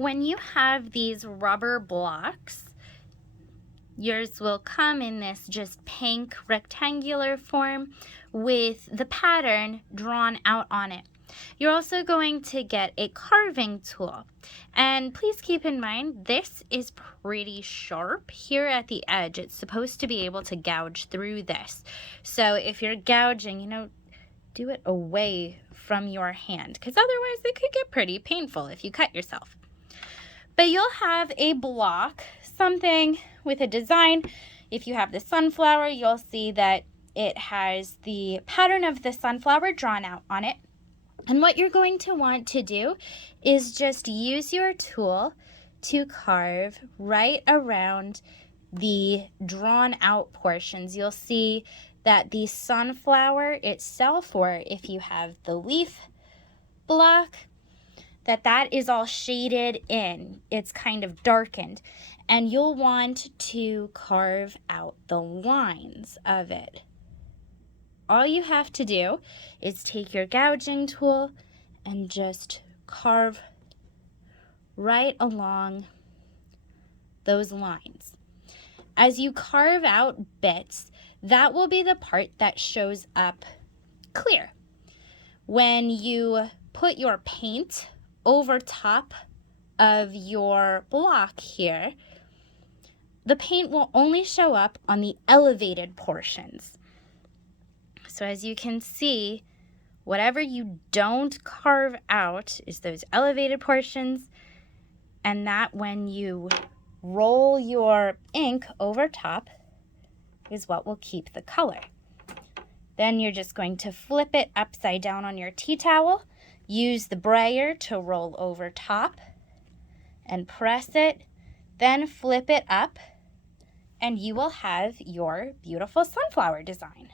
When you have these rubber blocks, yours will come in this just pink rectangular form with the pattern drawn out on it. You're also going to get a carving tool. And please keep in mind, this is pretty sharp here at the edge. It's supposed to be able to gouge through this. So if you're gouging, do it away from your hand, because otherwise it could get pretty painful if you cut yourself. But you'll have a block, something with a design. If you have the sunflower, you'll see that it has the pattern of the sunflower drawn out on it. And what you're going to want to do is just use your tool to carve right around the drawn out portions. You'll see that the sunflower itself, or if you have the leaf block, that is all shaded in. It's kind of darkened. And you'll want to carve out the lines of it. All you have to do is take your gouging tool and just carve right along those lines. As you carve out bits, that will be the part that shows up clear. When you put your paint over top of your block here, the paint will only show up on the elevated portions. So as you can see, whatever you don't carve out is those elevated portions, and that when you roll your ink over top is what will keep the color. Then you're just going to flip it upside down on your tea towel, use the brayer to roll over top and press it, then flip it up, and you will have your beautiful sunflower design.